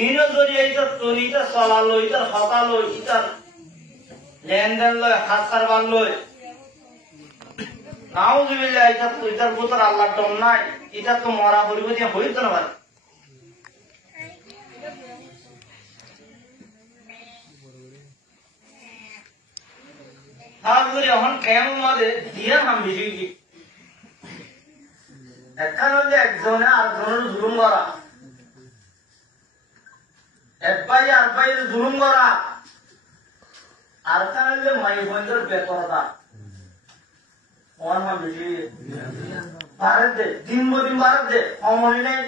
দিনও যদি এইটা তরিটা চলালো, ইটার হতালো, ইটার লেনদেন লয়, হাত কারবার লয়, নাউজুবিল্লাহ, ইটার ভিতর আল্লাহর দম নাই, এটা তো মরা পরিব দিয়ে হইত না পারে। তারপরে এখন কেমন মাঝে দিয়ে নাম বেশি একখান হলে একজনে আরেকজনের জুলুম করা, এক ভাই আর ভাইয়ের জুলুম করা, আর খান হলে মাই বোনদের বেতনতা নাম বেশি ভারত দে দিন বদিন ভারত দে অমনি নেই।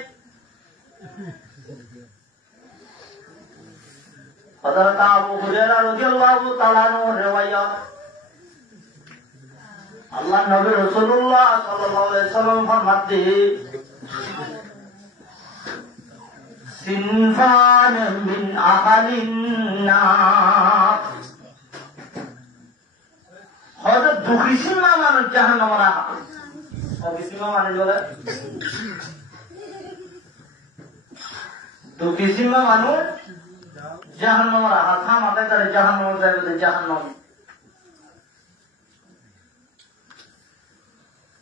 হযরত আবু হুরায়রা রাদিয়াল্লাহু তাআলা আনহু রিওয়ায়াত, আল্লাহ নবী রাসূলুল্লাহ সাল্লাল্লাহু আলাইহি ওয়াসাল্লাম ফরমাতে সিনফান মিন আহলিন নার, হযরত দুঃখী সীমা মানুষ জাহান্নামে রাখা, দুঃখী সীমা মানুষ বলে দুঃখী সীমা মানুষ জাহান্নামে রাখা, খামাতে তারা জাহান্নামে যাবে, জাহান্নামে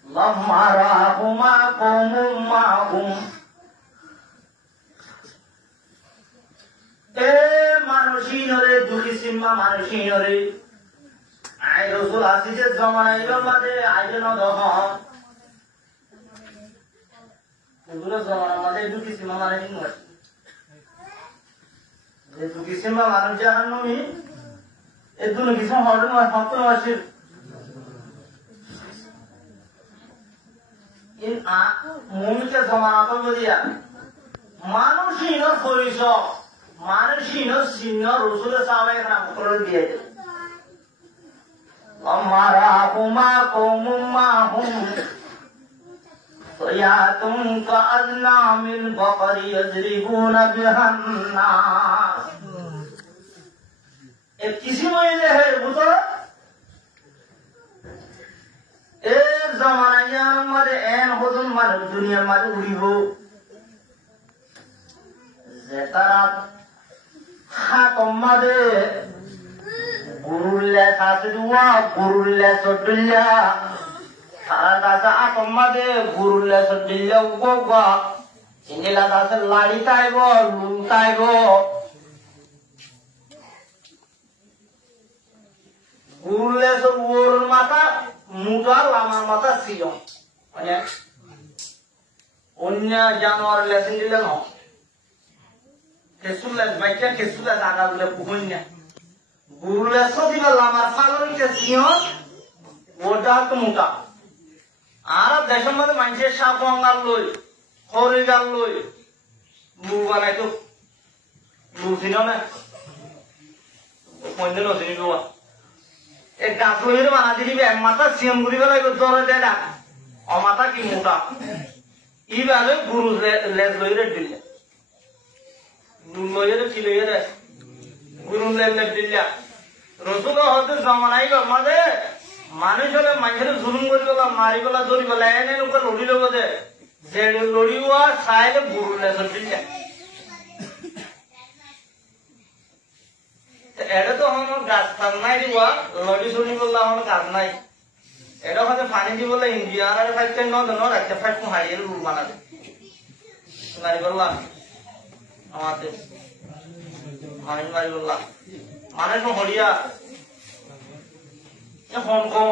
লামারাহুমা কওমুম মাহুম। এ মানুষিনরে দুঃখী সীমা মানুষিনরে আই রাসূল আসিদের জমানায় বাদে আইজন দহন পুরো জমানা মাঝে দুঃখী সীমা মানুষিন যে দুঃখী সীমা মানুষ জাহান্নামী, এর দুনো কিছু হট আসে মুমিকে জমানা তো বলিয়া মানুষিনর পরিচয়, মানুষিনর চিহ্ন রসুলের সাহাবায়ে কেরাম করে দিয়েছে। লামারাহুমা কওমুম মাহুম সায়াতুম কাআজনামিল বাকরি ইয়াজরিবুনা বিহান নাস। এ কিসি মইলে হে বুঝো এ জমানায় মাঝে এন হদুন মানুষ দুনিয়ার মাঝে উড়িব যে তারা হাত মাঝে গুরুল্লা শাশুড়া গুরুল্লা চট্টুল্লা তারা কাছে আতম মাঝে গুরুল্লা চট্টুল্লা উগা ইংলা কাছে লাড়ি তাইব লুন তাইব গুরুল্লা সব ওর মাথা মুটার আমার মাথা ছিল মানে অন্য জানোয়ার লেসেন দিলে ন কেসুলেস বাইকা কেসুলেস আগা বলে পুহন্যা গুরুলেস দিবা লামার ফালন কেসিয়ন ওটা তো মোটা। আর দেশের মধ্যে মানুষের সাপ অঙ্গাল লই হরি গাল লই লু বানাইতো লু ছিল না কোনদিন নছিনি বাবা এক গাছ লইয়ের বানা দিবি এক মাথা সিএম ঘুরি বেলায় জ্বরে দেয় না অমাথা কি মোটা ইবারে গুরু লেজ লইরে দিলে লু লইরে কি লইরে গুরু লেজ দিল্লা রসুল হতে জমানাই মাঝে মানুষ হলে মানুষের জুলুম করি গেল মারি গলা ধরি গেল এনে লড়ি লব যে লড়িওয়া চাইলে গুরু লেজ দিল্লা এটা তো আমার গাছ থাক নাই দিবা লড়ি চড়ি বললে আমার গাছ নাই এটা হচ্ছে পানি দি বলে ইন্ডিয়া আর ফাইতে রাখতে ফাইট হারিয়ে রুল বানাবে মারি বললাম আমাদের আমি মারি বললাম মানুষ হরিয়া ফোন কো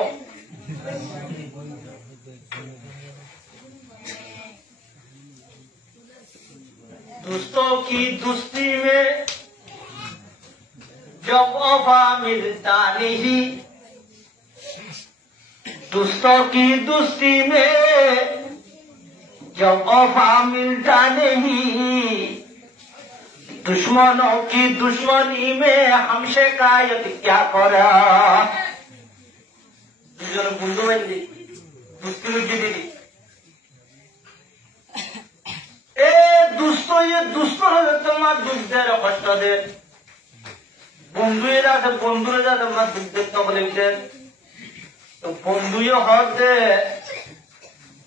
दोस्तों की दोस्ती में जब वफा मिलता नहीं, दोस्तों की दोस्ती में जब वफा मिलता नहीं, दुश्मनों की दुश्मनी में हम शिकायत क्या करा। दोस्ती दीदी এ দুষ্ট তোমার দুঃখের কষ্টদের বন্ধুরা আছে বন্ধুরা যাতে তোমার দুঃখের তকলিফদের তো বন্ধুও হতে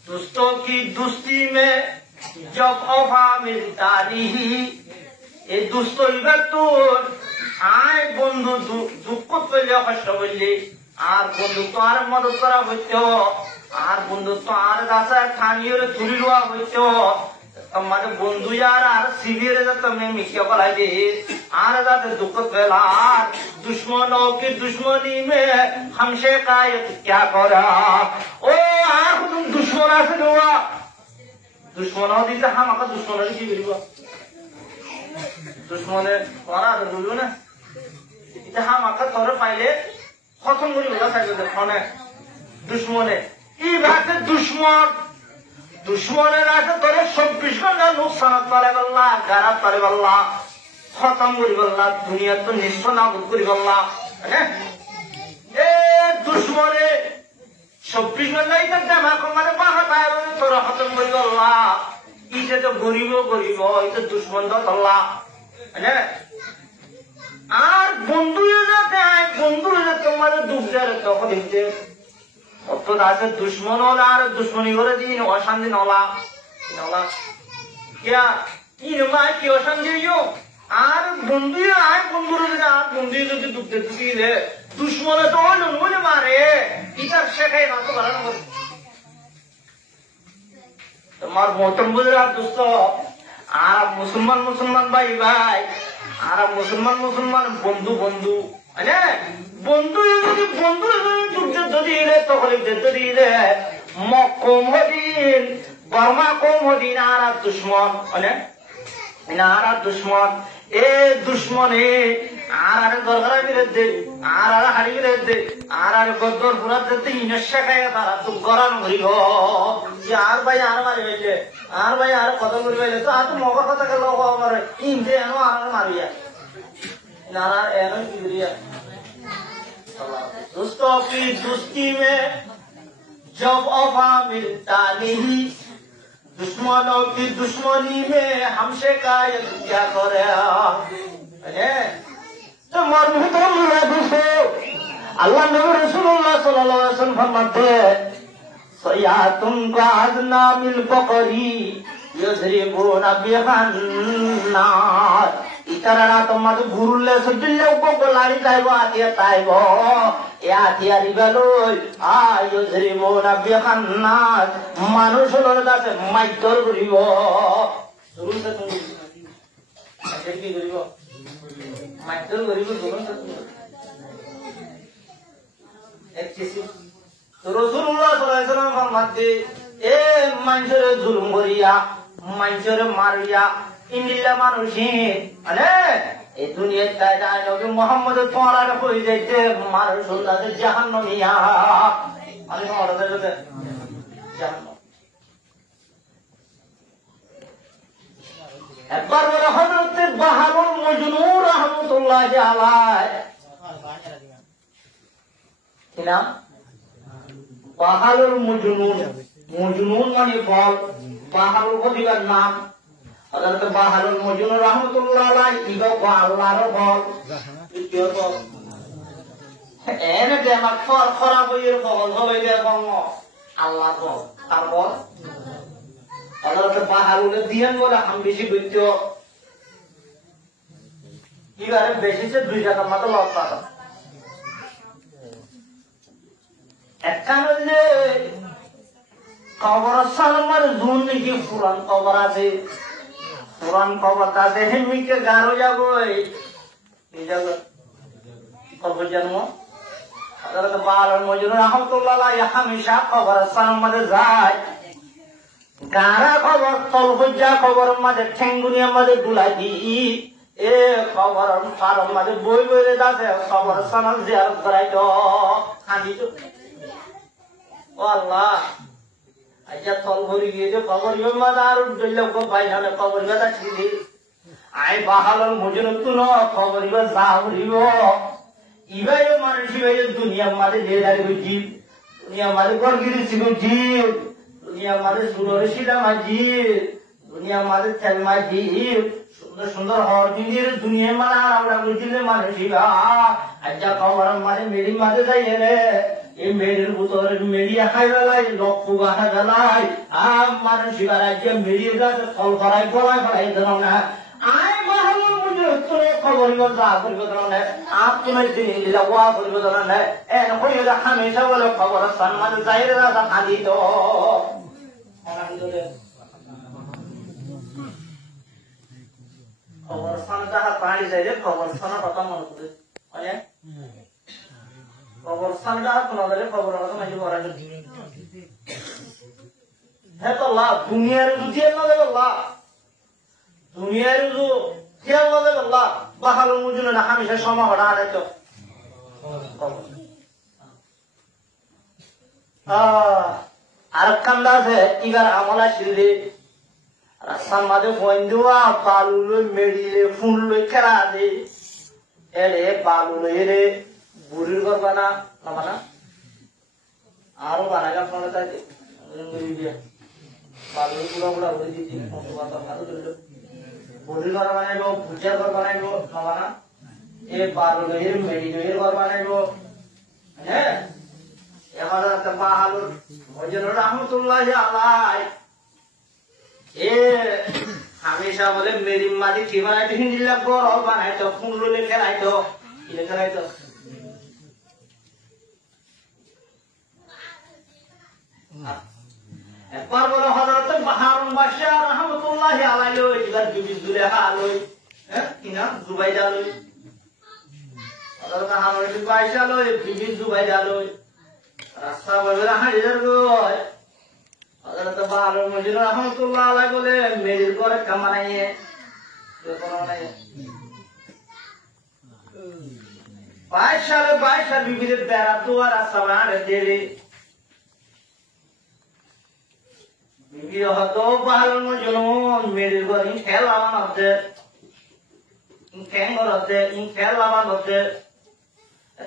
दोस्तों की दोस्ती में जब वफा मिलता नहीं, এই দুস্থ হইবার তো আয় বন্ধু দুঃখ করলে কষ্ট করলে আর বন্ধু তো আর মদত করা হইত আর বন্ধু তো আর গাছা ঠানিয়ে তুলি লওয়া হইত তোমার বন্ধু আর শিবির তুমি মিশিয়ে বলাই দে আর যাতে দুঃখ পেলার दुश्मनों की दुश्मनी में हमसे कायद क्या करा ओ আর तुम दुश्मन আছে দেওয়া दुश्मन দিতে আমাকে दुश्मन কি করিব दुश्मने করা ধরলো না এটা আমাকে তোরে পাইলে খতম করি বলা চাইবে ফোনে दुश्मने এই ভাবে दुश्मনের আছে তোরে 24 ঘন্টা নুকসান করে বল্লা গারাত করে বল্লা খতম করি বল্লা দুনিয়া তো নিঃস্ব নাবুদ করি বল্লা হ্যাঁ এ दुश्मने 24 ঘন্টা এটা জামা মানে বাহাতায় তোরা খতম করি বল্লা এটা তো গরিব এটা दुश्मन তো আল্লাহ হ্যাঁ আর বন্ধু যাতে আয় বন্ধু যাতে তোমাদের দুঃখ যারে তখন দিতে অত আছে दुश्मन হলে আর दुश्मनी করে দিন অশান্তি নলা क्या इन मां की অশান্তি আর বন্ধু আয় বন্ধুর আর বন্ধু যদি দুঃখ দিলে दुश्मन তো হলো নলে মারে ইতার শেখায় না তো বাড়ানো করে তোমার মোহতরম বুঝরা দোস্ত আর মুসলমান ভাই আর মুসলমান বন্ধু হ্যাঁ বন্ধু যদি যুদ্ধ দিলে তখন যুদ্ধ দিলে মক্কম হদিন বর্মা কম হদিন আর दुश्मन হ্যাঁ আর दुश्मन এ दुश्मने আর দরগার বিরুদ্ধে আর হাড়ি বিরুদ্ধে আর গদ্দর পুরাত দিতে ইনশা খায় তারা তো গরান হইল যে আর ভাই আর মারি হইলে আর ভাই আর কথা করি হইলে তো আর তো মগর কথা গেল আমার ইনতে এনো আর মারিয়া নারা এনো কি করিয়া दोस्तों की दोस्ती में जब वफा मिलता नहीं दुश्मनों की दुश्मनी में हमसे कायद क्या करे तो मरहूम दोस्तों अल्लाह नबी रसूलुल्लाह सल्लल्लाहु अलैहि वसल्लम फरमाते या तुमको आजना मिल बकरी यजरिबुना बिहन्नार इतराना तुम्हारे गुरुले सुदिले उनको लाड़ी जाइबो आतिया ताइबो ए आतिया रिबेलय आ यजरिबुना बिहन्नार মানুষ হলো দাসে মাইতর করিব শুরু থেকে তুমি কি করিব মাইতর করিব শুরু থেকে একচিসি তো রাসূলুল্লাহ সাল্লাল্লাহু আলাইহি ওয়াসাল্লাম ফরমাতে এ মানুষের জুলুম করিয়া মানুষের মারিয়া ইন্দিল্লা মানুষিন আরে এই দুনিয়ায় কায়দা নবী মুহাম্মদ তোরার হয়ে যাইতে মানুষ হচ্ছে জাহান্নামিয়া আমি তোমাদের সাথে জাহান্নাম একবার বলে হযরত বাহারুল মজনুন রাহমাতুল্লাহি আলাইহি কি নাম বাহারুল মজনুন মানে বল বাহারুল কবির নাম হযরত বাহারুল মজনুন রাহমাতুল্লাহি আলাইহি ইগো আল্লাহর বল কি বল এনে দেমা খরা বইয়ের বল হই দে বল আল্লাহ বল আর বল হযরত বাহারুলের দিয়ান বলে হাম বেশি বইত ইবারে বেশি সে 2 টাকা মত লস পাতা একখান হইলে কবরস্থান আমার জুন নাকি পুরান কবর আছে পুরান কবরটা আছে হেমিকে গারো যাবো এই যাবো কবর জন্ম হযরত বাহারুল মজনুন রাহমাতুল্লাহি আলাইহি হামেশা কবরস্থানের মধ্যে যায় গারা খবর তলবজ্জা খবর মধ্যে ঠেঙ্গুনিয়ার মধ্যে দুলাই দি এ খবর ফারম মধ্যে বই বইরে যাচ্ছে কবরস্থান জিয়ারত করাই তো খানি তো ও আল্লাহ আচ্ছা তল ভরি গিয়ে খবর মধ্যে আর উঠলে ভাই না খবর কথা ছিল আই বাহারুল মজনুন তুন খবর যাওরিব ইবাই মানুষ ইবাই দুনিয়ার মধ্যে যে দাঁড়িয়ে জীব দুনিয়ার মধ্যে গরগিরি ছিল জীব दुनिया मारे सुनोरे सीधा माजी दुनिया मारे चल माजी सुंदर सुंदर और दुनिया मारा आवड़ा बुझिले मारे सीधा अच्छा खबर मारे मेरी मारे जाइए रे ये मेरे बुतोर मेरी खाई गलाई लोकू गाहा गलाई आ मारे सीधा राज्य मेरी जाते फल फराई फराई फराई देना ना आए बाहर মুজে তুমি খবর যা পরিবর্তন নেই আপ তুমি দিন লিলা ওয়া পরিবর্তন নেই এন কইরা হামেশা বলে খবর সম্মান জাহির রাজা খালি তো খবর সানটা পানি যাইলে খবর সানা কথা মনে করে মানে খবর সানটা আপনাদের খবর কথা মানে বড় হ্যাঁ তো আল্লাহ দুনিয়ার যদি আল্লাহ দুনিয়ার যে খেয়াল নজর আল্লাহ বাহালুর মুজুনে না হামেশা সময় হড়া আনে তো আর কান্দা আছে ইগার আমলা শিললে রাস্তার মাঝে বন্ধুয়া বালু লই মেডিলে ফুল লই খেলা দে এলে বালু লই রে বুড়ির ঘর বানা না আরো বানাই আপনারা তাই বালু পুরা পুরা হয়ে দিচ্ছি বুড়ির ঘর বানাইব ভুজিয়ার ঘর বানাইব না এ বালু লইয়ের মেডি লইয়ের ঘর বানাইব হ্যাঁ এবার বাহালুর মজনুর রহমতুল্লাহ আলাই এ হামেশা বলে মেরিম মাদি কি বানাইতো হিন্দিলা বড় বানাইতো ফুল লেখে রাইতো কি লেখে রাইতো একবার বলে হযরত বাহারুন বাদশাহ রাহমাতুল্লাহ আলাইহি লই এবার বিবি জুলেখা লই হ্যাঁ কিনা জুবাইদা লই হযরত হারুন বাদশাহ লই বিবি জুবাইদা লই রাস্তা বলে হাজির লই হযরত বাহারুন মজিদ রাহমাতুল্লাহ আলাইহি বলে মেরির ঘরে কামানাইয়ে কোন নাই 22 সালে বিবির বেড়া দুয়ার আসমান দেরে বিবি হতো বাহারুন মজিদ মেরির ঘরে খেলা বানাতে খেঙ্গরতে খেলা বানাতে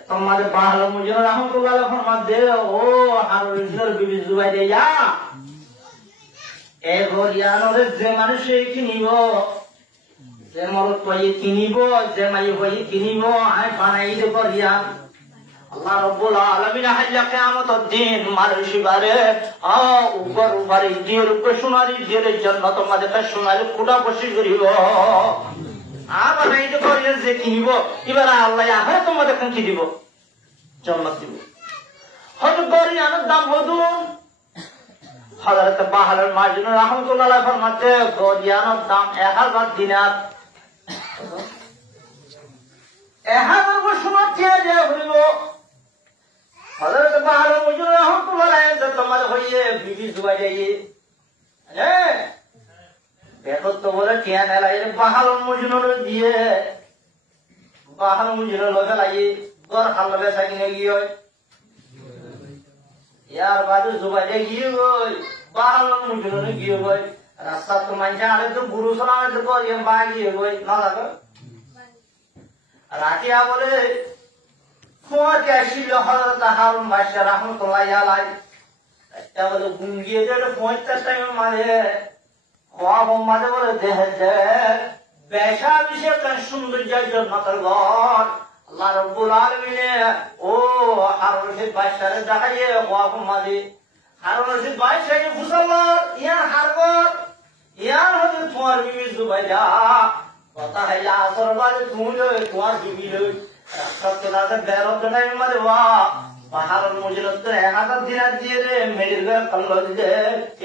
তোমাদের বাহারুন মজিদ রাহমাতুল্লাহ আলাইহি ফরমাতে ও হারুনের বিবি জুবাইদা ইয়া এ গরিয়ানোর যে মানুষে কিনিব যে মরদ কই কিনিব যে মাই হই কিনিব আই বানাই দে গরিয়ান আল্লাহ রাব্বুল আলামিন হাইয়া কিয়ামতের দিন মানুষবারে উপর উপরে জির উপর সোনারি জির জান্নাত মাঝে তা সোনারি কুড়া বসি করিব বানাই দে গরিয়ান যে কিনিব এবার আল্লাহ আহে তোমাদের কি দিব জান্নাত দিব হয়তো গরিয়ানের দাম হদু হযরত বাহারুন মজিদ রাহমাতুল্লাহ আলাইহি ফরমাতে গরিয়ানের দাম 1000 দিনার 1000 বছর টিয়া দেয়া হইল হযরত বাহারুন মজিদ রাহমাতুল্লাহ আলাইহি তোমার হইয়ে বিবি জুবাইদা হ্যাঁ দেখো তো বলে টিয়া নেলাই বাহারুন মজিদ দিয়ে বাহারুন মজিদ লগে লাগি ঘর হালবে সাকিনে গিয়ে यार बाजू जुबाइदे गई गई बाहर मुझे गई गई रास्ता तो मंचा आले तो गुरु सलाम तो को ये बागी गई ना लगा रातिया बोले फोन के शिल हजरत हारून बादशाह रहमतुल्लाह अलैहि এটা বলে গুঙ্গিয়ে দিলে 50 টাইম মারে খ্বাব মাঝে বলে দেহে বেশা বিষয় কান সৌন্দর্যের জন্য ঘর আল্লাহ রাব্বুল আলামিন ও হারুন রশিদ বাদশারে দেখাইয়ে খ্বাব মাঝে হারুন রশিদ বাদশাকে ফুসাল্লা ইয়া হারবর ইয়া হযরত তোমার বিবি জুবাইদা কথা হইলা আসর বাজে তুমি লই তোমার বিবি লই সত্যনাথের বেরত টাইম মারে বাহারুন মজিদ তো 1000 দিনার দিয়ে রে মেরির ঘর কল্লো দিলে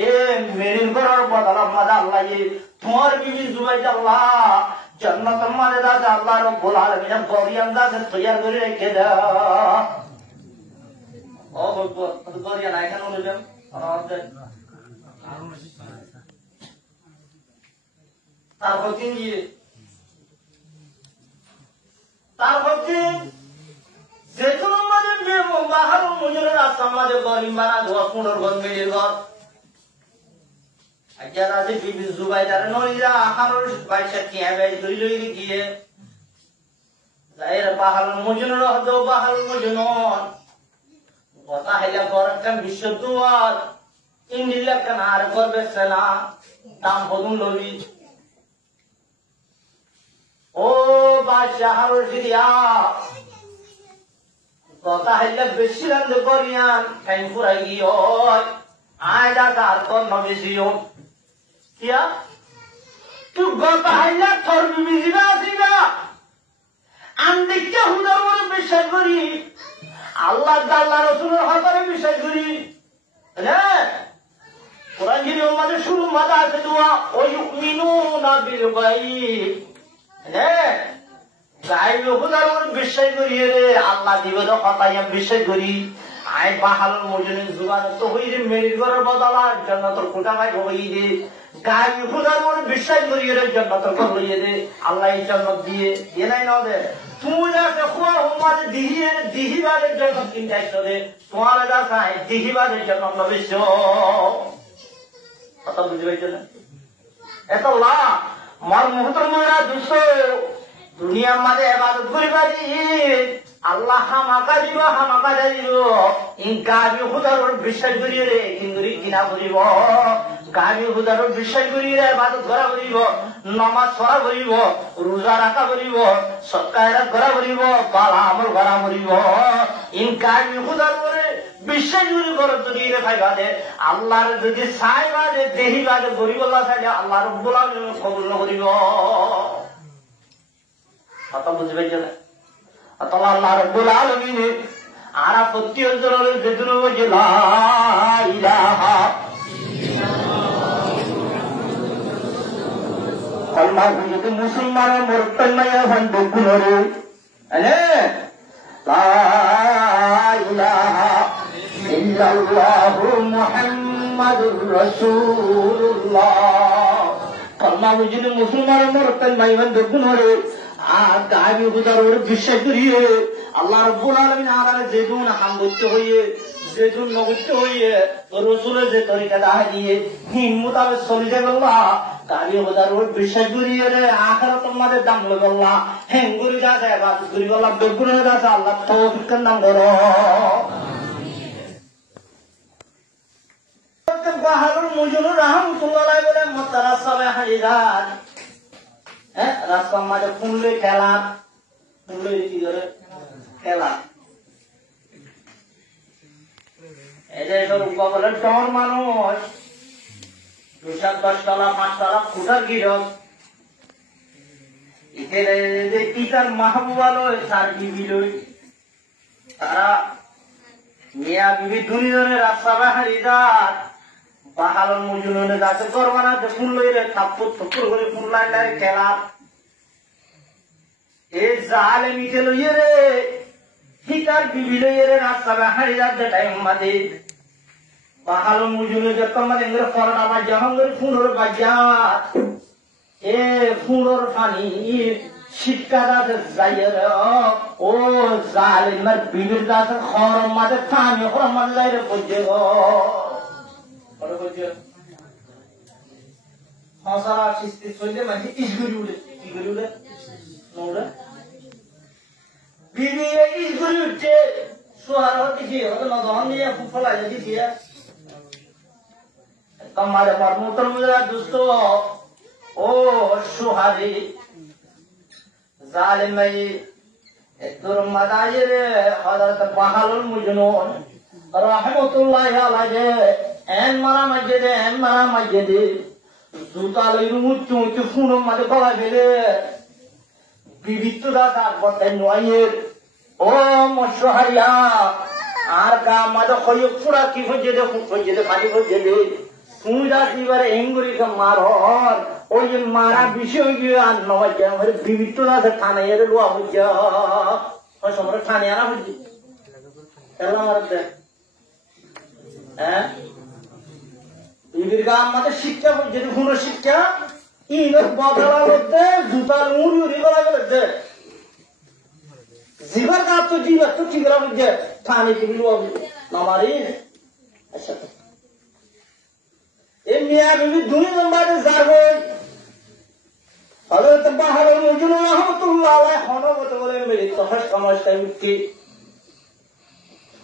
এ মেরির ঘরের বদলা মাদা আল্লাহ তোমার বিবি জুবাইদা আল্লাহ জান্নাতের মাঝে দাদা আল্লাহ রাব্বুল আলামিন গরিয়ান দাদা তৈয়ার করে রেখে দাও ও গরিয়ান এখানে বললাম তারপর দিন গিয়ে তারপর দিন যেকোনো মানে বাহারুন মজিদের রাস্তার মাঝে গরিব বানা ধোয়া পুনর ঘর মেরির ঘর আজ্ঞার আছে বিবি জুবাইদারে নইরা হারুন বাইশা কিয়া বাই লই লই গিয়ে যাইরা বাহারুন মজিদের হতো বাহারুন মজিদ কথা হইলা গরকান বিশ্ব দুয়ার ইন্দিলা কান আর করবে সেনা দাম বদুন লবি ও বাদশাহ হারুন সিরিয়া কথা হইলা বেশি রান্দ করিয়ান ঠাইম ফুরাই গিয়ে আয় দাদা আর তোর নবী জিও কিয়া তুই গত হাইলা তোর বিবিজিরা আসিবা আন্দিকটা হুদার মনে বিশ্বাস করি আল্লাহ আল্লাহ রসুলের হতারে বিশ্বাস করি হ্যাঁ কোরআন যদি আমাদের শুরু মাথা আছে দোয়া ওই মিনুনা বিল গায়ব হ্যাঁ গায়ব হুদার মনে বিশ্বাস করি রে আল্লাহ দিবে তো হতাই বিশ্বাস করি আয় বাহালুর মজুনি জুবান তো হই রে মেরির ঘরের বদলা জান্নাতের কোটা ভাই হই রে গায়ব হুদার মনে বিশ্বাস করি রে জান্নাতের ঘর লইয়ে দে আল্লাহ এই জান্নাত দিয়ে দিয়ে নাই না দে তুমি যাকে খোয়া হুমাদের দিহিবাদের জন্য চিন্তা করে তোমার চাই দিহিবাদের জন্য বিশ্ব কথা বুঝতে পারছো না এত লাভ মার মোহতরমারা দুষ্ট দুনিয়ার মাঝে ইবাদত করি পারি আল্লাহ হামাকা দিব গাবি হুদার বিশ্বাস করিয়ে রে কিন্তু কিনা করিব গাবি হুদার বিশ্বাস করিয়ে রে ইবাদত করা করিব নমাজ পড়া করিব রোজা রাখা করিব সৎকার করা করিব পালা আমল করা করিব গাবি হুদার বিশ্বাস করি করো যদি রে ভাই বাদে আল্লাহর যদি চাই বাদে দেহি বাদে করিব আল্লাহ চাইলে আল্লাহ রব্বুল আলামিন কবুল করিব কথা বুঝতে পারছো না আল্লাহ রব্বুল আলামিন আরা প্রতি অঞ্চলের বেদুন বলছে লা ইলাহা আল্লাহ যদি মুসলমানের মরতেন না এখন দেখুন রে লা ইলাহা ইল্লাল্লাহু মুহাম্মাদুর রাসূলুল্লাহ আল্লাহ যদি মুসলমানের মরতেন না এখন দেখুন রে আর গাবি হুদার ওর বিশ্বাস করিয়ে আল্লাহ রব্বুল আলামিন আরারে যেদুন হামদুচ্চ হইয়ে যেদুন নগুচ্চ হইয়ে রসুলের যে তরিকা দাহ দিয়ে হিম মোতাবেক চলিতে গল্লা গাবি হুদার ওর বিশ্বাস করিয়ে রে আখিরাত আমাদের দাম লগল্লা হেঙ্গুরি যাচ্ছে ইবাদত করি গল্লা বেগুন যাচ্ছে আল্লাহ তৌফিকের নাম ধরো বাহারুল মুজনুর রাহমাতুল্লাহ আলাইহি বলে মুতারা সাবে হাইরাত রাস্তার মাঝে ফুললে খেলা ফুললে কি করে খেলা এদের বলে ডর মানুষ 2-10 তলা 5 তলা ফুটার গিরক ইটার মাহবুবা লয় তার বিবি লই তারা মিয়া বিবি দুনিজনের রাস্তা বাহারি যার বাহালন মুজুনে যাতে করবানা ফুল লইলে থাপ্পর করে ফুল লাইন খেলা এই জালে মিটে লইয়ে রে হিতার বিবি লইয়ে রে রাস্তা বাহারি যাতে টাইম মাদে বাহালন মুজুনে যত মানে এঙ্গরে ফরডা বা জাহাঙ্গরে ফুলর বাজা এ ফুলর পানি শিক্ষা যাতে যাইয়ে রে ও জালে মার বিবির যাতে খরম মাদে পানি খরম মাদে যাই রে বুঝে গো হসারা কিস্তি চললে মানে ইসগুলি উঠে কি করে উঠে নোড়া বিবি ইসগুলি উঠছে সোহারা দিছি হয়তো নদন নিয়ে ফুফলা দিছি তোমার মর্মতর মুজরা দুষ্ট ও সোহারি জালিমাই তোর মাদায়ের হযরত বাহালুল মুজনুন রাহমাতুল্লাহি আলাইহি এন মারা মসজিদে জুতা লইরু মুচ্চু মুচ্চু ফুনো মাঝে গলা ফেলে বিবিত্ত দাদা বতাই নয়ের ও মশহারিয়া আর গা মাঝে খই পুরা কি হইছে দে খালি হইছে দে তুমি যা দিবারে হেঙ্গুরি কা মারহর ওই যে মারা বিষয় গিয়ে আর নয় যে আমার বিবিত্ত দাদা থানায় এর লোয়া হইছে ওই সময় থানায় আনা হইছে এলা মারতে হ্যাঁ বিবির গা আমাদের শিক্ষা যদি কোনো শিক্ষা ইনের বদলা করতে জুতার মুড়ি গলা গেলে জিবার গা তো জিবার তো ঠিক বুঝছে থানে কি নামারি আচ্ছা এই মিয়া বিবি দুই নম্বরে যাবে হযরত বাহারুল মুজনুন রাহমাতুল্লাহ আলাইহি হনবত বলে মেরে তহস সমাজটা উঠে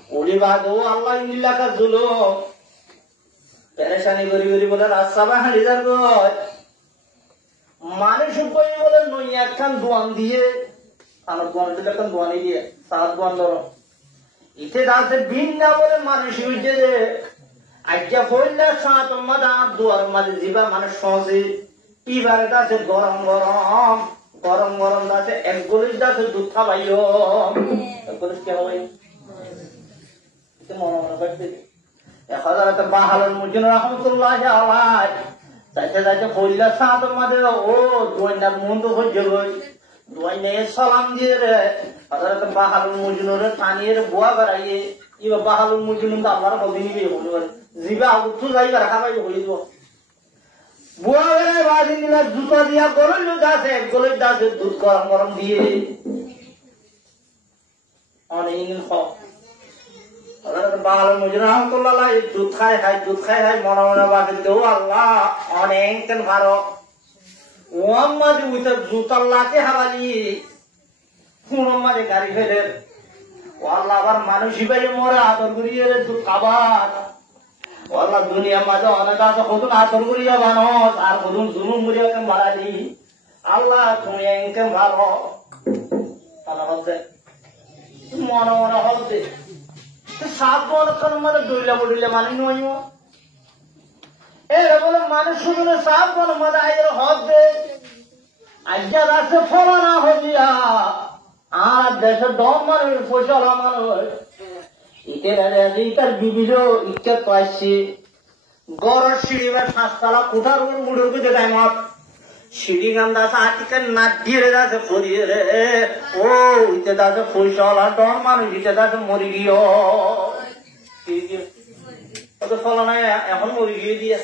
ওলি বাদো আল্লাহ ইল্লাকা জুলুম পেরেশানি করি বলে রাস্তা বাহারি যার মানুষ বলে নই একখান দোয়ান দিয়ে আমার দোয়ান দিলে একখান দোয়ানি দিয়ে 7 দোয়ান ধরো ইতে দাসে ভিন্না বলে মানুষ উঠে যে আজ্ঞা ফইলা 7 মাদা দুয়ার মাঝে দিবা মানুষ সহজে এবারে আছে গরম গরম গরম গরম আছে এক গলির আছে দুধ খাওয়াইও এক গলির কে হওয়াই মনে মনে করতে এখন বাহালুল মুজিন রহমতুল্লাহ আলাই যাইতে যাইতে বললা সাঁতের মাঝে ও দোয়াইনার মন তো হয়ে গই দোয়াইনে সালাম দিয়ে রে হযরত বাহালুল মুজিনের টানিয়ে বুয়া বেড়াইয়ে ইবা বাহালুল মুজিন আল্লাহর বদি নিবে বলে জিবা উঠু যাইবা খাবাই হইব বুয়া বেড়াই বাজি নিলা জুতা দিয়া গরল যাচ্ছে এক গলির যাচ্ছে দুধ গরম গরম দিয়ে অনেক বাহালুল মুজিন রহমতুল্লাহ দুধ খাই খাই মনে মনে বাকি দেও আল্লাহ অনেক ভালো ওয়াম্মাদি উইটা জুতার লাতে হারালি মাঝে গাড়ি ফেলে ও আল্লাহ আবার মানুষ হিসাবে মরে আদর করিয়ে দুধ খাবার ও আল্লাহ দুনিয়া মাঝে অনেক আছে কতন আদর করিয়া বানস আর কতন জুলুম করিয়া মারালি আল্লাহ তুমি এনকেন ভালো আল্লাহ হচ্ছে মনে মনে হচ্ছে সাত বছর মানে দইলা বলিলে মানে নয় এরা বলে মানুষ শুধু সাত বছর মানে আইয়ের হবে আজ্ঞার আছে ফলানা হইয়া আর দেশের দম মানুষ পয়সা মানুষ ইটার বিবিধ ইচ্ছা পাইছি গড়ের সিঁড়ি বা সাততলা কোঠার উপর মুড়ে উঠে টাইমত সিঁড়ি গান্ধা আছে আটিকে নাট দিয়ে যাচ্ছে ফরিয়ে রে ও ইতে যাচ্ছে পয়সা দম মানুষ ইতে যাচ্ছে মরি গিয়ে ফলানা এখন মরি গিয়ে দিয়ে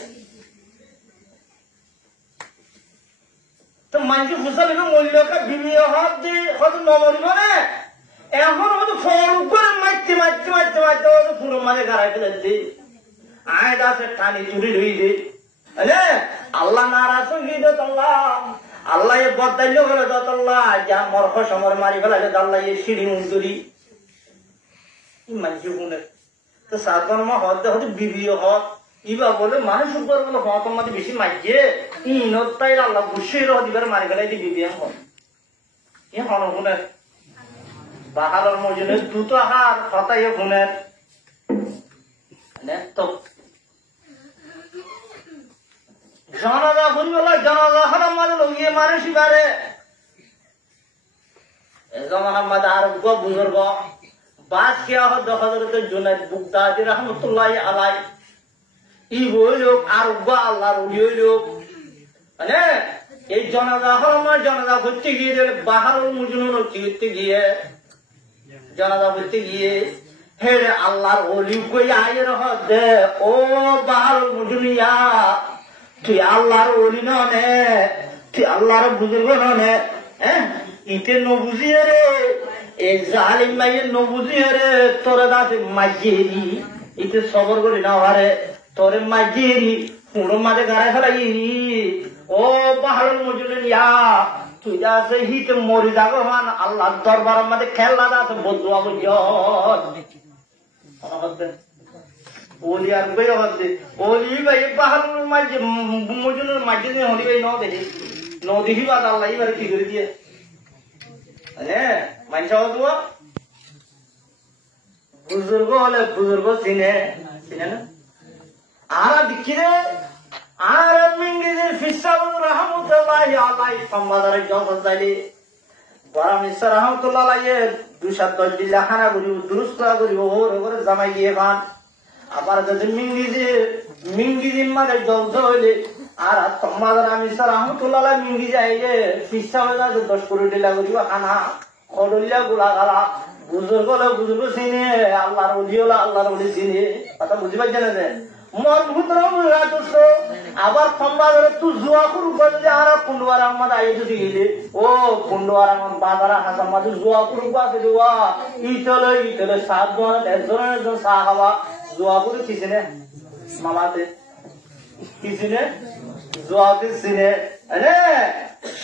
তো মানুষ ফুসালি মূল্যকে বিবিয়ে হাত দিয়ে হয়তো নমরিব না এখন হয়তো ফল করে মারতে হয়তো ফুল মাঝে গাড়াই ফেলে দি আয় দাসে টানি চুরি ধুই দি আল্লাহ নারাজ হয়ে দোতল্লাহ আল্লাহ এ বদাইল হলে দোতল্লাহ যা মরখ সমর মারি ফেলাছে আল্লাহ এ সিঁড়ি মুন্দুরি মানুষ গুণে তো সাতবার হতে হয়তো বিবিয়ে হত ইবা বলে মানুষ উপর বলে হতর মাঝে বেশি মাইছে ইনতাই আল্লাহ গুছিয়ে দিবার মারি গেলে বিবিয়ান হন ই হন গুণের বাহালুল মুজিনের দুটো হার হতাই গুণের তো জানাজা করিবেলা জানাজা হারাম মাঝে লগিয়ে মানুষ ইবারে জমানার মাঝে আর বুজুর্গ বাস কিয়া হত 10,000 জনের বুকদাদি রহমতুল্লাহ আলাই ই হইল আর আল্লাহর হইল মানে এই জনাজা হরমার জনাজা করতে গিয়ে বাহালুল মুজিনের করতে গিয়ে জনাজা করতে গিয়ে হেরে আল্লাহর অলি কই আয়ের হদে ও বাহালুল মুজিনিয়া তুই আল্লাহর অলি নে তুই আল্লাহর বুজুর্গ নে ইতে নবুঝিয়ে রে এই জালিম মাইয়ের নবুঝিয়ে রে তোরা দাঁতে মাইয়েরি ইতে সবর করি না হারে তোরে মাঝিরি পুরো মাঝে গাড়াই ফেলাই ও বাহালুল মুজিনের ইয়া তুই যা আছে হিতে মরি যাগো মান আল্লাহর দরবারের মাঝে খেলা আছে বদুয়া বুঝ ওলি আর ভাই হচ্ছে ওলি ভাই বাহালুল মুজিনের মাঝে হলি ভাই ন দেখি বাদ আল্লাহ এবারে কি করে দিয়ে মানসা হতো বুজুর্গ হলে বুজুর্গ চিনে না আর বিক্রি আর মিঙ্গিজের ফিসাবুর রহমতুল্লাহ আলাই সম্বাদারের জগৎ যাইলে গরম ঈশ্বর রহমতুল্লাহ আলাইয়ের 210 দিল্লা খানা করিব দুরুস্ত করিব ওর ওপরে জামাই গিয়ে খান আবার যদি মিঙ্গিজির মাঝে জলস হইলে আর সম্বাদার আমি ঈশ্বর রহমতুল্লাহ আলাই মিঙ্গিজে আইলে ফিসাবে 10 কোটি দিল্লা করিব খানা খড়লিয়া গুলা গালা বুজুর্গ চিনে আল্লাহর অলি হলো আল্লাহর অলি চিনে কথা বুঝি পাইছে না মজবুত রাখছ আবার সম্বাদরে তুই জুয়া করু বললে আর পুন্ডুয়ার আমাদের আইয়ে যদি গেলে ও পুন্ডুয়ার আমার বাজারা হাসান মাঝে জুয়া করু বাসে জুয়া ইতলে 7 জন 10 জনের জন চা খাওয়া জুয়া করে চিনে মামাতে কি চিনে জুয়াকে চিনে আরে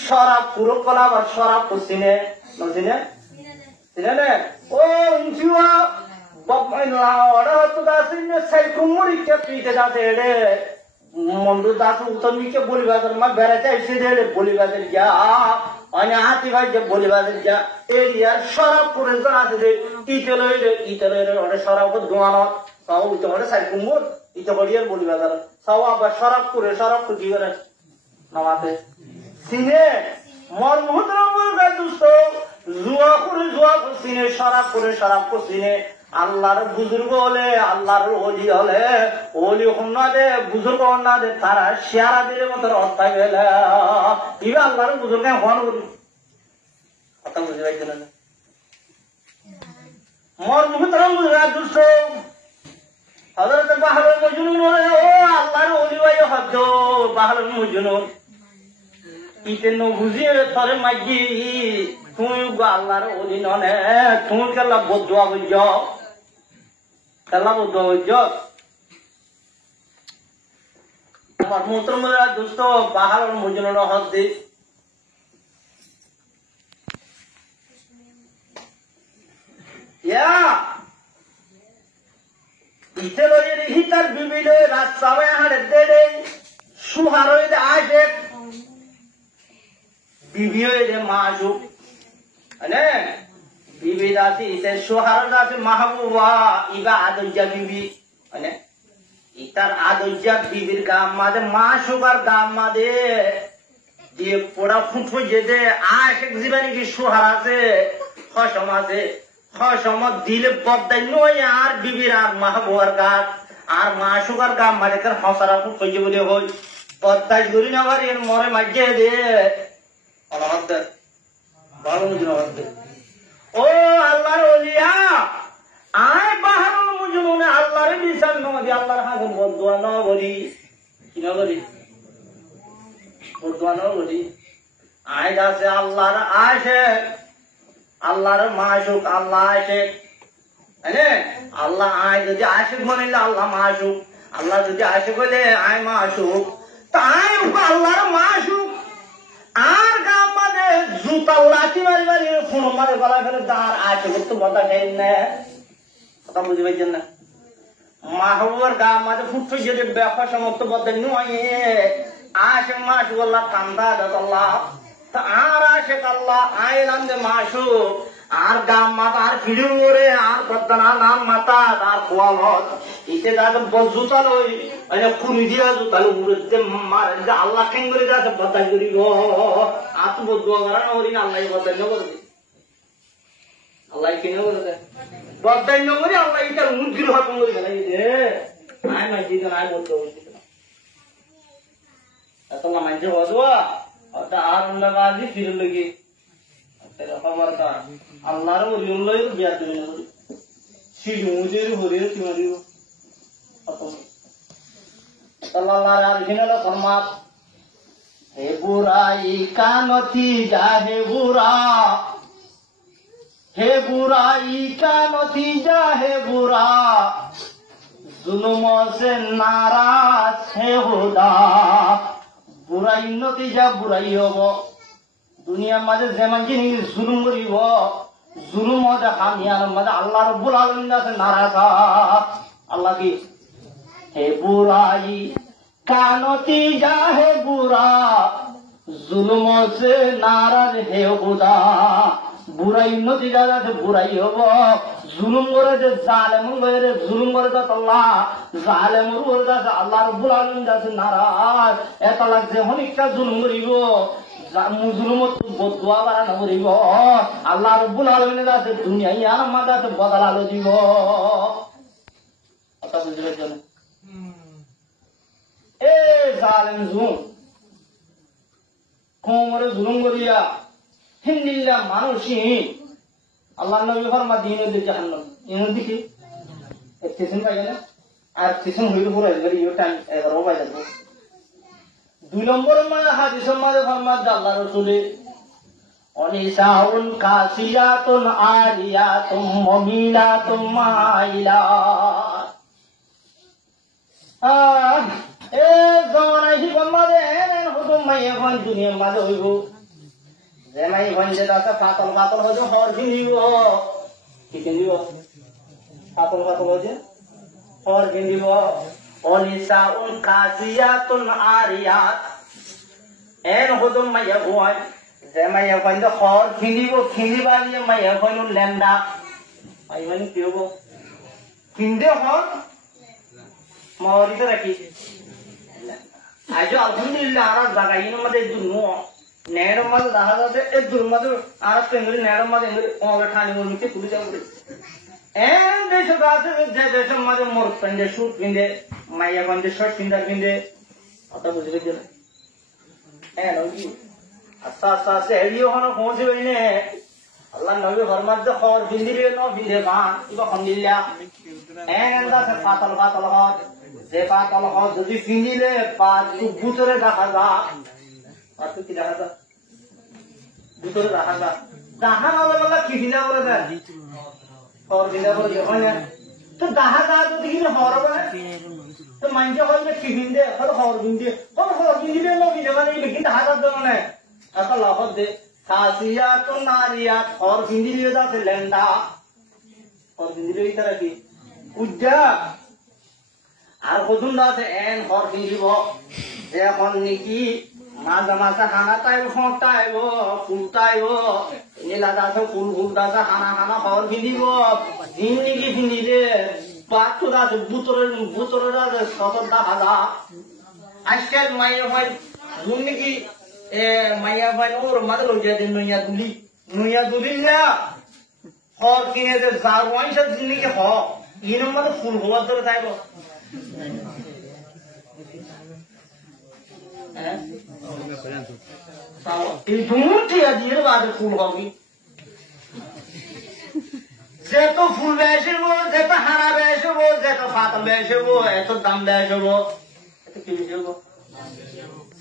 শরাব পুরো কলা আবার শরাব তো চিনে চিনে চিনে না ও জুয়া মন্ডু দাস উত্তরকে বলিবাজার মা বেড়াতে এসে বলিবাজার যা অনেক হাতি ভাই যে বলিবাজার যা এরিয়ার সরাব করে আছে ইতলে অনেক সরাব দোয়ানত সব ইতে সাইড কুমুর ইতে বলিয়ার বলিবাজার সব আবার সরাব করে কি করে নামাতে সিনে মর মুহূর্তের দুষ্ট জুয়া করে সিনে শরাব করে সিনে আল্লাহর বুজুর্গ হলে আল্লাহর ওলি হলে ওলি না দে বুজুর্গ না দে তারা শেয়ারা দিলে মতো অস্থায় গেলে ইবে আল্লাহর বুজুর্গ হন করি কথা বুঝতে পারছি না মর মুহূর্তের দুষ্ট হযরত বাহরুল মজনুন ও আল্লাহর ওলি ভাই হদ বাহরুল মজনুন ইতে ন বুঝিয়ে তরে মাগি তুই আল্লাহর ওলি ননে তুই কেলা বদুয়া বুঝ কেলা বদুয়া বুঝ মর মুহূর্তের দুষ্ট বাহরুল মজনুন হদ ইয়া ইতে লইরে হিতার বিবিলে রাস্তায় হাড়ে দেড়ে সুহারই আসে বিবি হইলে মাসুক মানে বিবি দাসি ইতে সুহার দাসি মাহবুবা ইবা আদজ্জা বিবি মানে ইতার আদজ্জা বিবির গাম মাঝে মাসুক আর গাম মাঝে যে পোড়া ফুটফুট যেতে আশেক জীবনে কি সুহার আছে খসম আছে সময় দিলে বদাই নয় আর বিবির আর মাহবুয়ার গাছ আর মাসুকার গাম মালিকের হসারা খুব সহ্য বলে হই বদাই করি না আবার এর মরে মাঝে দে ও আল্লাহর ওলিয়া আয় বাহারুল মুজনুন আল্লাহর বিশাল নবী আল্লাহর হাতে বদুয়া ন বলি কি না বলি বদুয়া ন বলি আয় গাছে আল্লাহর আসে আল্লাহর মাসুক আল্লাহ আশেক আল্লাহ আয় যদি আশেক বনিলে আল্লাহ মাসুক আল্লাহ যদি আশেক হইলে আয় মাসুক তা আয় আল্লাহর মাসুক আর গাম মানে জুতা লাঠি মারি মারি ফোন মারে গলা ফেলে তার আশেক তো কথা খাই না কথা বুঝতে পারছেন না মাহবুবের গাম মাঝে ফুটফু যদি ব্যাপার সমস্ত বদল নয় আশেক মাসুক আল্লাহ কান্দা আল্লাহ আর আশেক আল্লাহ আইলাম যে মাসুক আর গাম মাথা আর ফিড়ির ওরে আর বদনা নাম মাথা আর খোয়াল ইতে যাকে জুতা লই কুড়ি দিয়া জুতা উড়ে মারে যে আল্লাহ কেন করে যাচ্ছে বদাই করি গো আর তো বদুয়া করা না করি আল্লাহ বদাই ন করে দে আল্লাহ কেন করে দে বদাই ন করি আল্লাহ ইটার মুদ্রির হতম করে গেল আয় মাঝি কেন আয় বলতে বলছি এত মাঝে বদুয়া আর লাগাজি ফিরে লগে খবরদার আল্লাহর ওলি লই বিয়া দিবেন সিজু মুজের হরে তিমারিও আল্লাহর আরহিনাল ফরমাত হে বুরাই কানতি যা হে বুরাই কানতি যা হে বুরা जुल्म से नाराज है खुदा বুড়াই নতিজা বুড়াই হব দুনিয়ার মাঝে যেমন জিনিস জুলুম করিব জুলুম দেখানিয়ার মাঝে আল্লাহ রব্বুল আলামিন আছে নারাজ আল্লাহ কি হে বুড়াই কানতি যা হে বুড়া জুলুম সে নারাজ হে খুদা বুড়াই নতিজা আছে বুড়াই হব জুলুম করে যে জালেম করে জুলুম করে তো আল্লাহ জালেম করে আছে আল্লাহ রব্বুল আলামিন আছে নারাজ এতলা যে অনেকটা জুলুম করিব মুজলুমত বদুয়া বাড়ানো করিব আল্লাহ রব্বুল আলামিন আছে দুনিয়ায় আর আমাদের আছে বদলালো দিব কথা বুঝতে পারছেন এ জালেম জুম কোমরে জুলুম করিয়া হিন্দিল্লা মানুষই আল্লাহ নবী ফরমা দিন ওদের জাহান্নাম এর দিকে স্টেশন পাই না আর স্টেশন হইল পুরো এবারে ইও টাইম 11 বাজে যাবে 2 নম্বর মানে হাদিসের মাঝে ফরমাত আল্লাহ রাসূলে অনিসাউন কাসিয়াতুন আলিয়াতুম মুমিনাতুম মাইলা এ জমানাই ফরমাদে এন হুকুম মাই এখন দুনিয়ার মাঝে হইব যেমাই ভঞ্জে দাতা পাতল পাতল হইব হর কিনিব কি কিনিব পাতল পাতল হইছে হর কিনিব অনিসাউন কাসিয়াতুন আরিয়াত এন হুকুম মাই এখন যেমাই এখন হর কিনিব কিনিবা দিয়ে মাই এখন লেন্দা আই মানে কি হবো কিনতে হর মাওরিতে রাখি আজ আলহামদুলিল্লাহ আর জাগাইন মধ্যে দুনো নেড় মধ্যে দেখা যাচ্ছে এই দুর মধ্যে আর পেঙ্গুলি নেড় মধ্যে ওরে ঠানি মুরমিতে তুলে যাবো এন দেশ আছে যে দেশের মধ্যে মোর পঞ্জে সুট পিন্দে মাইয়া পঞ্জে শার্ট পিন্দা পিন্দে কথা বুঝবে যে হ্যাঁ নবী আস্তে আস্তে আস্তে এলিও হনো পৌঁছে হইনে আল্লাহ নবী ফরমাতে খবর বিন্দিরে ন বিন্দে মা ইবা আলহামদুলিল্লাহ এন দাসে পাতল পাতল হত যে পাতল হত যদি পিন্দিলে পা ভিতরে দেখা যা আর কি দেখা যা ভিতরে দেখা যা দেখা না বলা কি হিলা বলে দেয় और बिना बोल जो है तो दहा दहा तो देखिए हॉरर है तो माइंड हॉल में किबिंदे और बिंदे लो भी जगह नहीं लेकिन दहा दहा दोनों ने ऐसा लाहौर दे खासिया तो नारिया और बिंदी लियो दा से लेंदा और बिंदी लियो इधर की उज्जा আর কদুন দা से एन और बिंदी वो এখন নিকি মাঝে মাঝে হানা তাই ফটাই গো ফুলটাই গো নীলা দাসে ফুল ফুল দাসে হানা হানা হর ভিদিব জিন্দিগি ভিদিলে পাত্র দাসে বুতরের দাসে সতর দা হাদা আজকাল মাইয়া ভাই জিন্দিগি মাইয়া ভাই ওর মাদল যে নুইয়া দুলিল্লা হর কিনে যে যার ওয়াইসা জিন্দিগি হ ইনের মধ্যে ফুল হওয়ার ধরে তাই গো এই দুটি আজির বাদে ফুল হবে যে তো ফুল বেসব যে তো হারা বেসব যে তো ফাতল বেসব এত দাম বেসব এত কি বেসব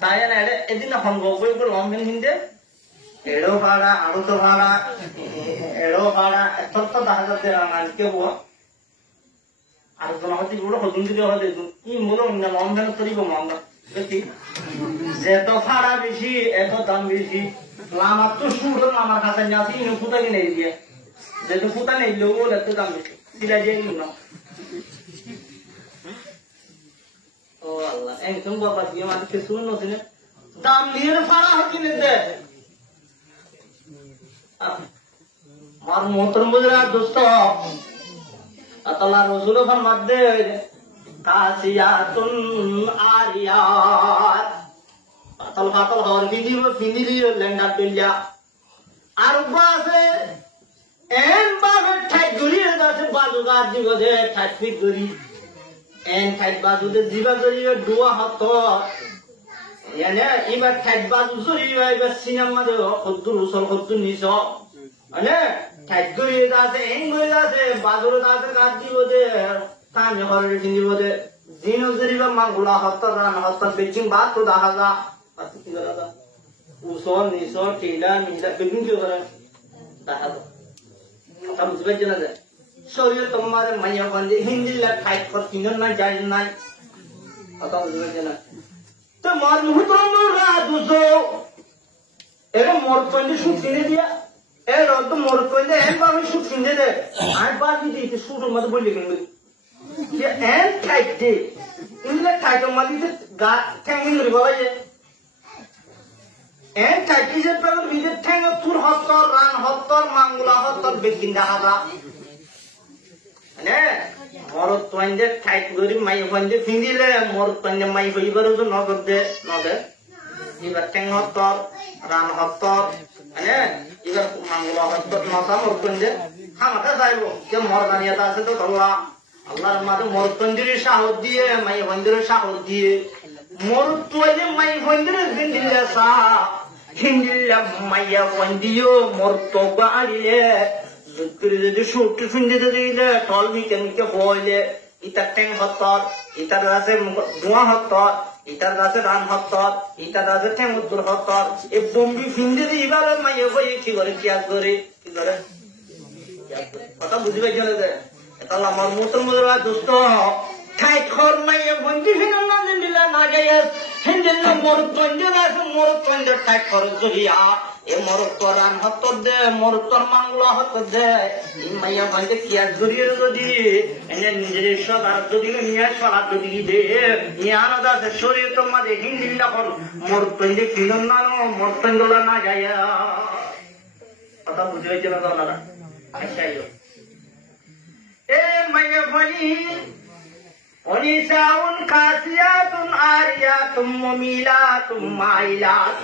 তাই না এদিন সম্ভব করে লম্বেন হিন্দে এড়ো ভাড়া আরো তো ভাড়া এড়ো ভাড়া এত তো দেখা যাচ্ছে আমার কেউ আর তো হতে গুলো হতুন দিলে হতে কি মূল না লম্বেন তরিব মঙ্গা যেত ভাড়া বেশি এত দাম বেশি আমার তো সুর আমার কাছে যাচ্ছি ফুটা কিনে দিয়ে যেহেতু ফুটা নেই লোক এত দাম বেশি সিলাই দিয়ে কিন ও আল্লাহ একদম বাবা দিয়ে আমাদের কিছু নতুন দাম দিয়ে ভাড়া কিনে দে আমার মোহতরম বুজরা দোস্ত আল্লাহ রসুল ফরমাতে কাসিয়াতুন আরিয়াত পাতল পাতল হর বিন্দিলিও লেন্ডা পেলিয়া আর বাসে এন বাসে ঠাই গড়িয়ে যাচ্ছে বাজু গাছ দিব যে ঠাই ফিট গড়ি এন ঠাই বাজু যে জিবা গড়িয়ে ডুয়া হত এনে এবার ঠাই বাজু জড়িয়ে এবার সিনেমা দেব কদ্দুর উসল কদ্দুর নিছ মানে ঠাই গড়িয়ে যাচ্ছে এন গড়িয়ে যাচ্ছে বাজুর যাচ্ছে গাছ দিব যে তামে হরে জিনিব যে জিনো জরিবা মাগুলা হত্তর রান হত্তর বেচিং বাত তো দেখা যা আর কি করা উসল নিছ টিলা মিলা বেচিং কি করে দেখা যা কথা বুঝবে না যে শরীর তোমার মাইয়া বন্ধে হিন্দি লা খাই করতে না যায় নাই কথা বুঝবে না তো মার মুহতরম রাত দুসো এর মোর পন্ডি শুট কিনে দিয়া এ রত মোর পন্ডি এন বাবু শুট কিনে দে আর বাকি দিতে শুটের মধ্যে বলি কেন ये एन टाइट दे इनले टाइट माली से गा ठेंगिंग रे बाबा ये एन टाइट जे पर बिजे ठेंग तुर हत्तर रान हत्तर मांगला हत्तर बेकिंदा हादा ने मोर तोंजे टाइट गरी माई बंजे फिंदिले मोर तोंजे माई बइबर जो नगर दे इबर ठेंग हत्तर रान हत्तर ने इबर मांगला हत्तर नता मोर तोंजे हामाका जाइबो के मोर दानियाता আছে তো ধরলা আল্লাহর মাঝে মরতন্দির সাহস দিয়ে মাই বন্দির সাহস দিয়ে মরতোয়ে মাই বন্দির জিন্দিল্লা সা হিন্দিল্লা মাইয়া বন্দিও মরতো গাড়িলে জুকরি যদি শুট শুনতে দিলে টল মিকে হইলে ইতার ট্যাং হত্তর ইতার আছে ধোঁয়া হত্তর ইতার আছে রান হত্তর ইতার আছে ট্যাং উদ্দুর হত্তর এই বম্বি ফিন্দি দিবার মাইয়া বই কি করে কথা বুঝবে চলে যায় তাহলে আমার মতন মজুরা দোস্ত ঠাই খর মাইয়ে বন্ধু ফিরে না দিলা না যায় হিন্দিল মরুতঞ্জ ঠাই খর জড়িয়া এ মরুতরান হত দে মরুতর মাংলা হত দে মাইয়া বন্ধে কি আর জড়িয়ে যদি এনে নিজের সবার যদি নিয়ে সবার যদি দে ইয়ানো দাসে শরীর তোমাদের হিন্দিল্লা কর মরুতঞ্জে ফিরে না মরুতঞ্জলা না যায় কথা বুঝে হয়েছে না আপনারা আচ্ছা এ মাইয়া বনি অনিসাউন কাসিয়াতুন আরিয়াতুম মুমিলাতুম মাইলাত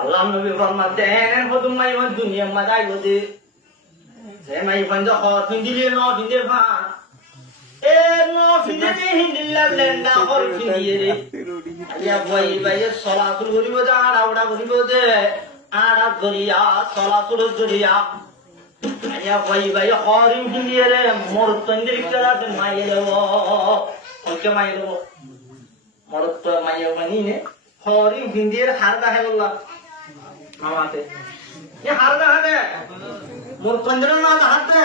আল্লাহ নবী ফরমাতেন হদুম মাইমা দুনিয়া মাদাই হদে যে মাই ফঞ্জ হদিন দিলে ন দিলে ভা এ ন ফিদে হিন্দিল্লা লেন্দা হর ফিদিয়ে রে আইয়া বই বাই সলাতুল করিব যা আড়াউড়া করিব দে আড়া দরিয়া সলাতুল দরিয়া আইয়া বই বাই হরিম ফিদিয়ে রে মোর তন্দির করাতে মাইয়ে দেব ওকে মাইয়ে দেব মোর তো মাইয়ে মানি নে হরিম ফিদিয়ে হার দাহে বললা মামাতে এ হার দাহে মোর তন্দির না হাতে